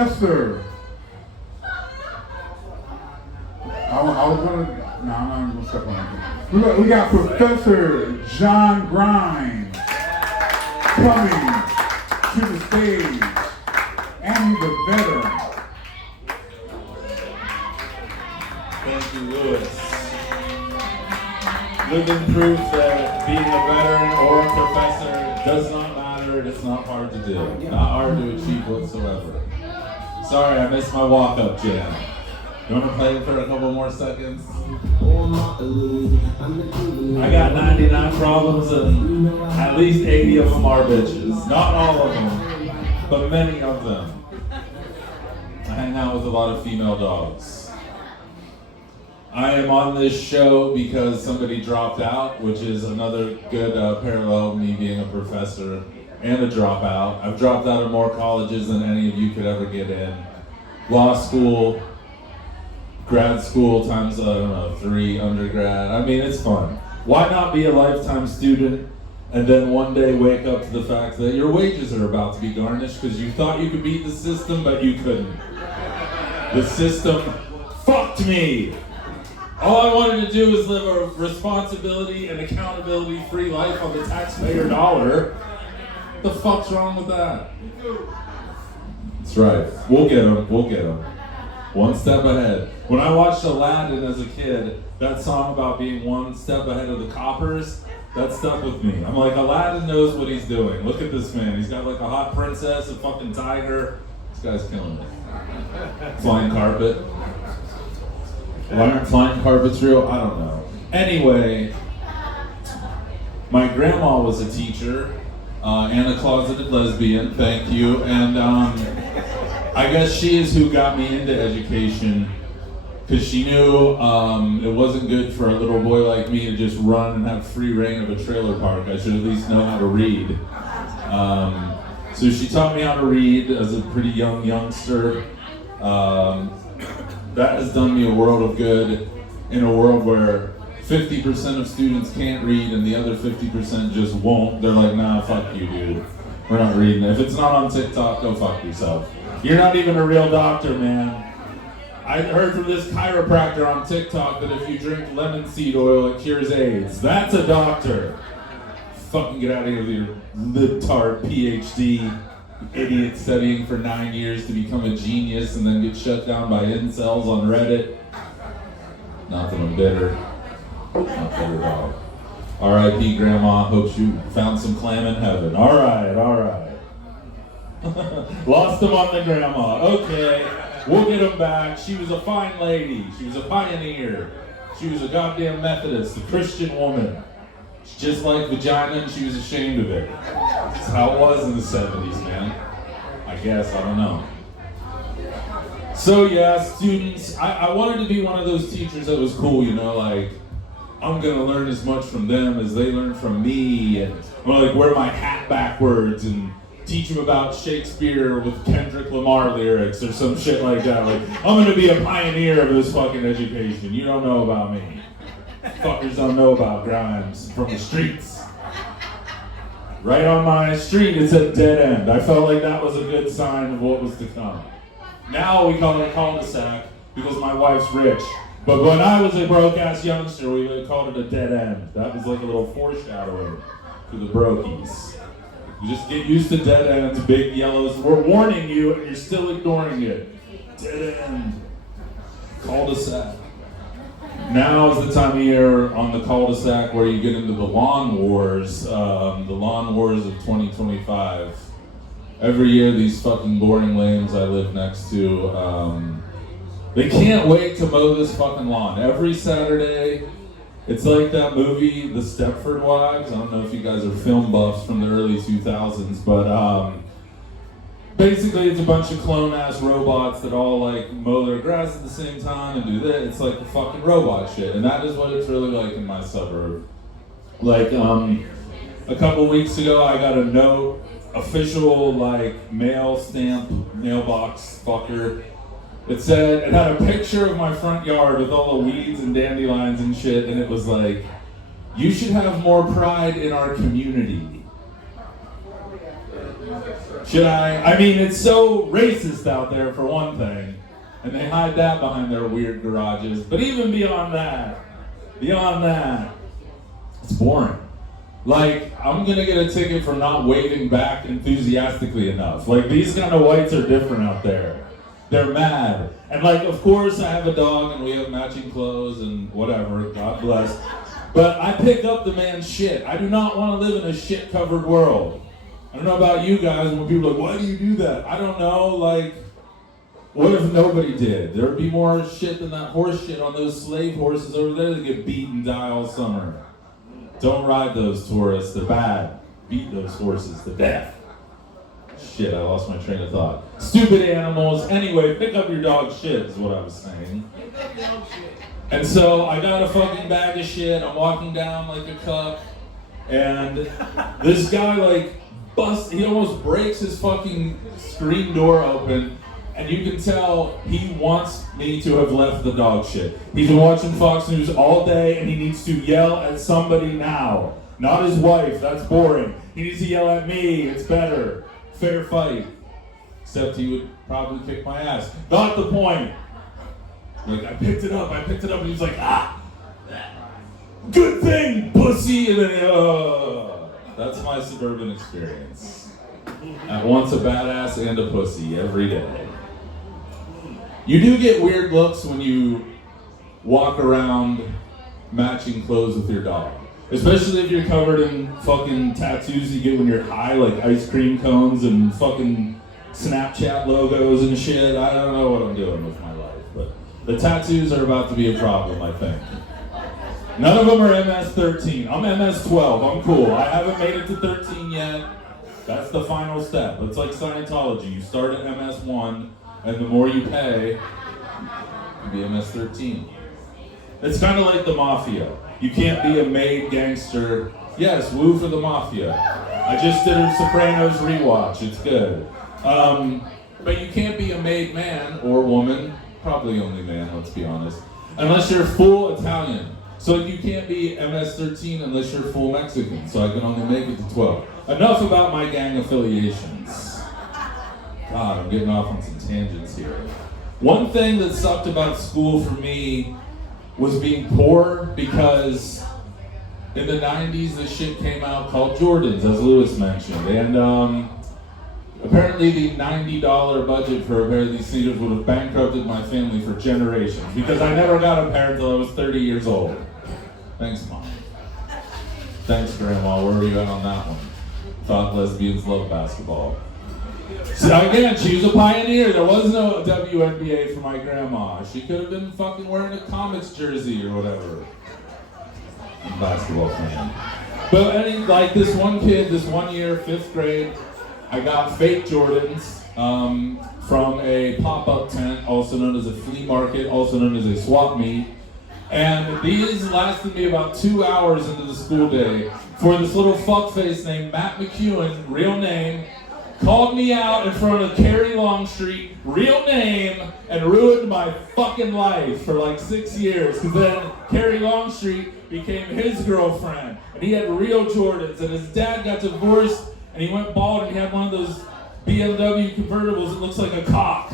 Professor. I was gonna. No, I'm not gonna step on that. We got Professor John Grimes coming to the stage, and he's a veteran. Thank you, Lewis. Living proof that being a veteran or a professor does not matter and it's not hard to do. Not hard to achieve whatsoever. Sorry, I missed my walk-up jam. You want to play it for a couple more seconds? I got 99 problems and at least 80 of them are bitches. Not all of them, but many of them. I hang out with a lot of female dogs. I am on this show because somebody dropped out, which is another good parallel of me being a professor and a dropout. I've dropped out of more colleges than any of you could ever get in. Law school, grad school times, 3, undergrad. I mean, it's fun. Why not be a lifetime student and then one day wake up to the fact that your wages are about to be garnished because you thought you could beat the system, but you couldn't. The system fucked me. All I wanted to do was live a responsibility and accountability-free life on the taxpayer dollar. The fuck's wrong with that? That's right. We'll get them. We'll get them. One step ahead. When I watched Aladdin as a kid, that song about being one step ahead of the coppers, that stuck with me. I'm like, Aladdin knows what he's doing. Look at this man. He's got like a hot princess, a fucking tiger. This guy's killing it. Flying carpet. Why aren't flying carpets real? I don't know. Anyway, my grandma was a teacher and a closeted lesbian, thank you. And I guess she is who got me into education because she knew it wasn't good for a little boy like me to just run and have free reign of a trailer park. I should at least know how to read. So she taught me how to read as a pretty young youngster. That has done me a world of good in a world where 50% of students can't read and the other 50% just won't. They're like, nah, fuck you, dude. We're not reading it. If it's not on TikTok, go fuck yourself. You're not even a real doctor, man. I heard from this chiropractor on TikTok that if you drink lemon seed oil, it cures AIDS. That's a doctor. Fucking get out of here with your libtard PhD. Idiot studying for 9 years to become a genius and then get shut down by incels on Reddit. Not that I'm bitter. Not bitter at all. R.I.P. Grandma. Hope you found some clam in heaven. All right. Lost them on the grandma. Okay, we'll get them back. She was a fine lady. She was a pioneer. She was a goddamn Methodist, a Christian woman. She just liked vagina and she was ashamed of it. That's how it was in the 70s, man. I guess, I don't know. So yeah, students, I wanted to be one of those teachers that was cool, you know, like, I'm gonna learn as much from them as they learn from me, and I'm gonna like wear my hat backwards and teach them about Shakespeare with Kendrick Lamar lyrics or some shit like that. Like, I'm gonna be a pioneer of this fucking education. You don't know about me. Fuckers don't know about Grimes from the streets. Right on my street, it's a dead end. I felt like that was a good sign of what was to come. Now we call it a cul-de-sac because my wife's rich. But when I was a broke-ass youngster, we called it a dead end. That was like a little foreshadowing to the brokies. You just get used to dead ends, big yellows. We're warning you and you're still ignoring it. Dead end. Cul-de-sac. Now is the time of year on the cul-de-sac where you get into the lawn wars, the lawn wars of 2025. Every year, these fucking boring lanes I live next to, they can't wait to mow this fucking lawn. Every Saturday, it's like that movie, The Stepford Wives. I don't know if you guys are film buffs from the early 2000s, but basically it's a bunch of clone-ass robots that all like mow their grass at the same time and do that. It's like the fucking robot shit, and that is what it's really like in my suburb. Like, a couple weeks ago, I got a note, official like mail stamp, mailbox fucker. It said, it had a picture of my front yard with all the weeds and dandelions and shit, and it was like, you should have more pride in our community. Should I mean, it's so racist out there for one thing, and they hide that behind their weird garages. But even beyond that, it's boring. Like, I'm gonna get a ticket for not waving back enthusiastically enough. Like, these kind of whites are different out there. They're mad. And like, of course I have a dog and we have matching clothes and whatever, God bless. But I pick up the man's shit. I do not want to live in a shit-covered world. I don't know about you guys, when people are like, why do you do that? I don't know, like, what if nobody did? There would be more shit than that horse shit on those slave horses over there that get beat and die all summer. Don't ride those tourists, they're bad. Beat those horses to death. Shit, I lost my train of thought. Stupid animals. Anyway, pick up your dog's shit is what I was saying. And so I got a fucking bag of shit. I'm walking down like a cuck. And this guy like he almost breaks his fucking screen door open. And you can tell he wants me to have left the dog shit. He's been watching Fox News all day and he needs to yell at somebody now. Not his wife, that's boring. He needs to yell at me, it's better. Fair fight. Except he would probably kick my ass. Not the point. Like, I picked it up, and he was like, good thing, pussy, and then, that's my suburban experience. At once a badass and a pussy every day. You do get weird looks when you walk around matching clothes with your dog. Especially if you're covered in fucking tattoos you get when you're high, like ice cream cones and fucking Snapchat logos and shit. I don't know what I'm doing with my life, but the tattoos are about to be a problem, I think. None of them are MS-13. I'm MS-12. I'm cool. I haven't made it to 13 yet. That's the final step. It's like Scientology. You start at MS-1, and the more you pay, you be MS-13. It's kind of like the mafia. You can't be a made gangster. Yes, woo for the mafia. I just did a Sopranos rewatch. It's good. But you can't be a made man or woman, probably only man, let's be honest, unless you're full Italian. So you can't be MS-13 unless you're full Mexican. So I can only make it to 12. Enough about my gang affiliations. God, I'm getting off on some tangents here. One thing that sucked about school for me was being poor, because in the 90s this shit came out called Jordans, as Lewis mentioned, and apparently the $90 budget for a pair of these sneakers would have bankrupted my family for generations, because I never got a pair until I was 30 years old. Thanks, Mom. Thanks, Grandma. Where were you at on that one? Thought lesbians love basketball. So again, she was a pioneer. There was no WNBA for my grandma. She could have been fucking wearing a comics jersey or whatever. I'm a basketball fan. But like this one kid, this one year, 5th grade, I got fake Jordans from a pop-up tent, also known as a flea market, also known as a swap meet. And these lasted me about 2 hours into the school day for this little fuckface named Matt McEwen, real name, called me out in front of Carrie Longstreet, real name, and ruined my fucking life for like 6 years. Because then Carrie Longstreet became his girlfriend, and he had real Jordans, and his dad got divorced, and he went bald, and he had one of those BMW convertibles that looks like a cock.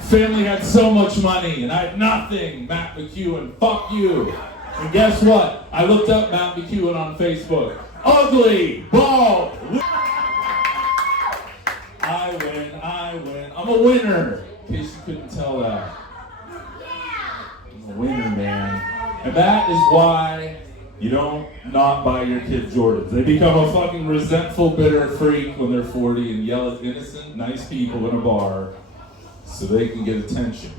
Family had so much money, and I had nothing. Matt McEwen, fuck you. And guess what? I looked up Matt McEwen on Facebook. Ugly, bald. I win. I'm a winner, in case you couldn't tell that. I'm a winner, man. And that is why you don't not buy your kids Jordans. They become a fucking resentful, bitter freak when they're 40 and yell at innocent, nice people in a bar so they can get attention.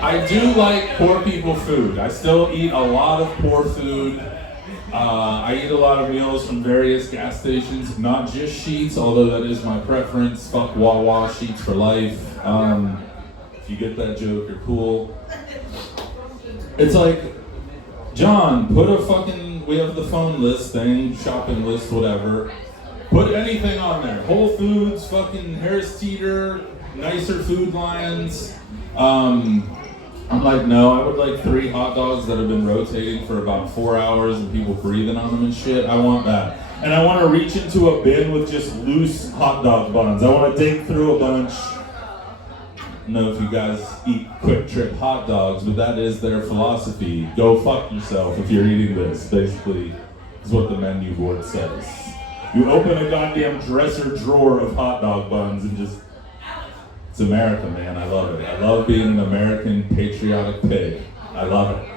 I do like poor people food. I still eat a lot of poor food. I eat a lot of meals from various gas stations, not just Sheetz, although that is my preference. Fuck Wawa, Sheetz for life. If you get that joke, you're cool. It's like, John, put a fucking, we have the phone list thing, shopping list, whatever. Put anything on there. Whole Foods, fucking Harris Teeter, Nicer Food Lions. I'm like, no, I would like 3 hot dogs that have been rotating for about 4 hours and people breathing on them and shit. I want that. and I want to reach into a bin with just loose hot dog buns. I want to dig through a bunch. I don't know if you guys eat Quick Trip hot dogs, but that is their philosophy. Go fuck yourself if you're eating this, basically, is what the menu board says. You open a goddamn dresser drawer of hot dog buns and just, it's America, man, I love it. I love being an American patriotic pig. I love it.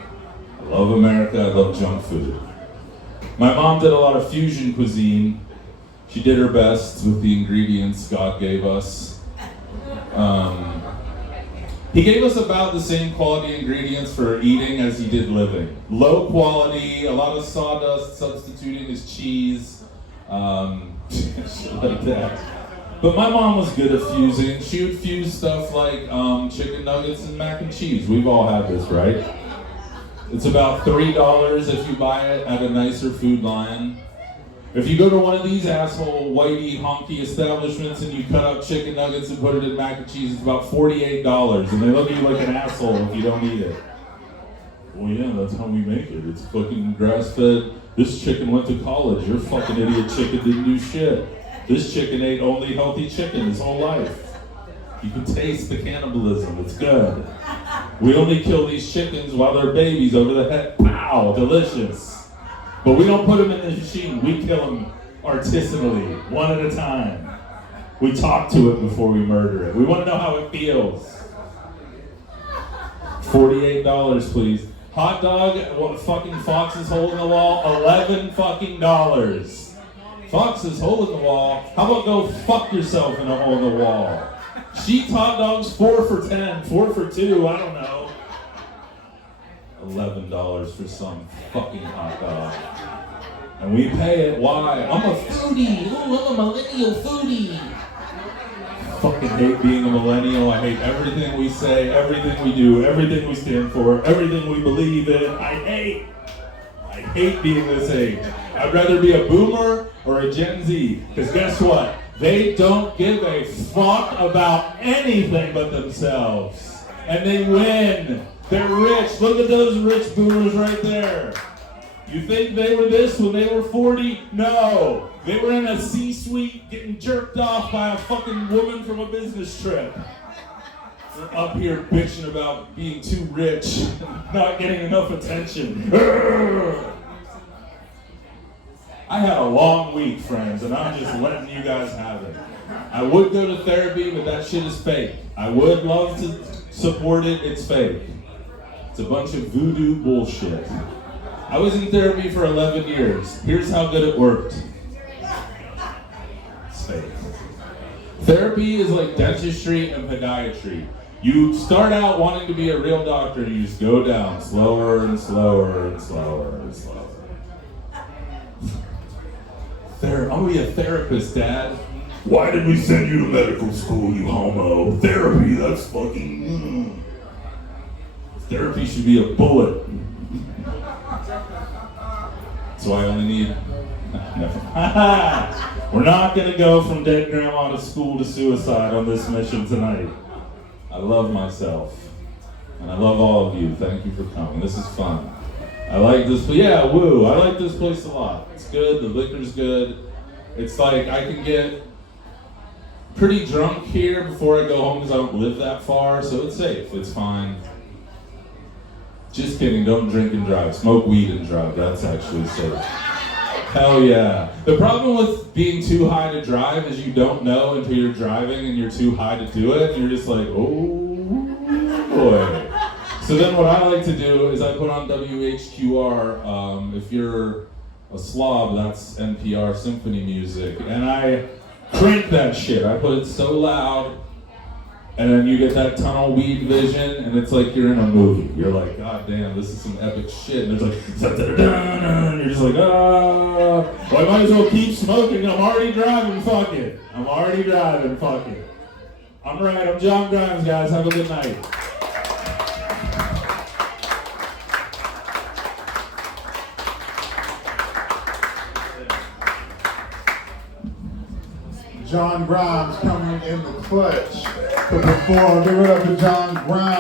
I love America, I love junk food. My mom did a lot of fusion cuisine. She did her best with the ingredients God gave us. He gave us about the same quality ingredients for eating as he did living. Low quality, a lot of sawdust substituting his cheese, shit like that. But my mom was good at fusing. She would fuse stuff like chicken nuggets and mac and cheese. We've all had this, right? It's about $3 if you buy it at a nicer Food Lion. If you go to one of these asshole whitey honky establishments and you cut up chicken nuggets and put it in mac and cheese, it's about $48, and they look at you like an asshole if you don't eat it. Well, yeah, that's how we make it. It's fucking grass-fed. This chicken went to college. Your fucking idiot chicken didn't do shit. This chicken ate only healthy chicken his whole life. You can taste the cannibalism. It's good. We only kill these chickens while they're babies over the head. Wow, delicious. But we don't put them in the machine. We kill them artisanally, one at a time. We talk to it before we murder it. We want to know how it feels. $48, please. Hot dog, what fucking Fox's Hole in the Wall? $11 fucking dollars. Fox's Hole in the Wall. How about go fuck yourself in a hole in the wall? Sheetz hot dogs, 4 for $10, 4 for $2, I don't know. $11 for some fucking hot dog. And we pay it, why? I'm a foodie, ooh, I'm a millennial foodie. I fucking hate being a millennial. I hate everything we say, everything we do, everything we stand for, everything we believe in. I hate being this age. I'd rather be a boomer or a Gen Z, because guess what? They don't give a fuck about anything but themselves. And they win. They're rich. Look at those rich boomers right there. You think they were this when they were 40? No. They were in a C-suite getting jerked off by a fucking woman from a business trip. They're up here bitching about being too rich and not getting enough attention. I had a long week, friends, and I'm just letting you guys have it. I would go to therapy, but that shit is fake. I would love to support it, it's fake. It's a bunch of voodoo bullshit. I was in therapy for 11 years. Here's how good it worked. It's fake. Therapy is like dentistry and podiatry. You start out wanting to be a real doctor, you just go down slower and slower and slower and slower. I'm gonna be a therapist, Dad. Why did we send you to medical school, you homo? Therapy, that's fucking... Therapy should be a bullet. So I only need... We're not gonna go from dead grandma to school to suicide on this mission tonight. I love myself. And I love all of you. Thank you for coming. This is fun. I like this place. Yeah, woo. I like this place a lot. It's good. The liquor's good. It's like I can get pretty drunk here before I go home because I don't live that far, so it's safe. It's fine. Just kidding. Don't drink and drive. Smoke weed and drive. That's actually safe. Hell yeah. The problem with being too high to drive is you don't know until you're driving and you're too high to do it. And you're just like, oh boy. So then what I like to do is I put on WHQR. If you're a slob, that's NPR symphony music. And I crank that shit. I put it so loud. And then you get that tunnel weed vision, and it's like you're in a movie. You're like, God damn, this is some epic shit. And there's like, and you're just like, ah. Well, I might as well keep smoking. I'm already driving, fuck it. I'm already driving, fuck it. I'm right, I'm John Grimes, guys. Have a good night. John Grimes coming in the clutch to perform. Give it up to John Grimes.